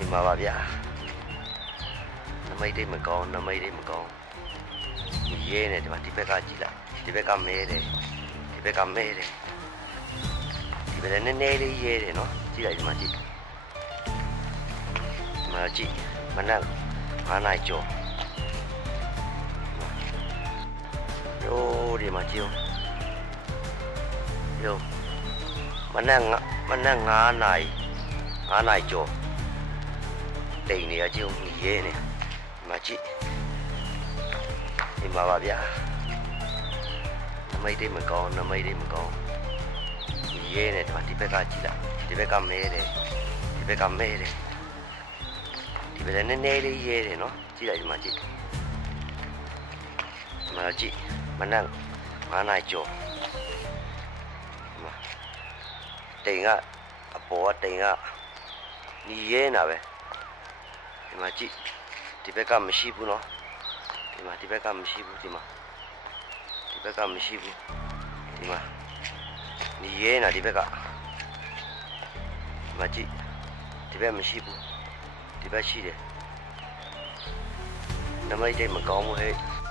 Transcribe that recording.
ဒီမှာပါဗျာနမိတ်တိတ်မကောင်းနမိတ်တိတ်မကောင်းရဲနေဒီမှာဒီဘက်ကကြည့်လိုက်ဒီဘက်ကမဲတယ်ဒီဘက်ကမဲတယ်ဒီဘက်နည်းနည်းလေးရဲတယ်နော်ကြည့်လိုက်ဒီမှာကြည့်ဒီမှာကြည့်မနက်9နာရီကျော်ရိုးဒီမှာကြည့်ရိုးမနက်9နာရီကျော်တိတ်နေရကြည့်ရဲနေဒီမှာကြည့်ဒီမှာပါဗျာနမိတ်တိတ်မကောင်းနမိတ်တိတ်မကောင်းရဲနေဒီမှာဒီဘက်ကကြည့်လိုက်ဒီဘက်ကမဲတယ်ဒီဘက်ကမဲတယ်ဒီဘက်နည်းနည်းလေးရဲတယ်နော်ကြည့်လိုက်ဒီမှာကြည့်ဒီမှာကြည့်မနက်9နာရီကျော်ဒီမှာတိမ်ကအပေါ်ကတိမ်ကညီရဲနေတာပဲဒီမှာကြည့်ဒီဘက်ကမရှိဘူးနော်ဒီမှာဒီဘက်ကမရှိဘူးဒီမှာဒီဘက်ကမရှိဘူးဒီမှာညီရဲနေတာဒီဘက်ကဒီမှာကြည့်ဒီဘက်မရှိဘူးဒီဘက်ရှိတယ်နမိတ်တိတ်မကောင်းဘူးဟဲ့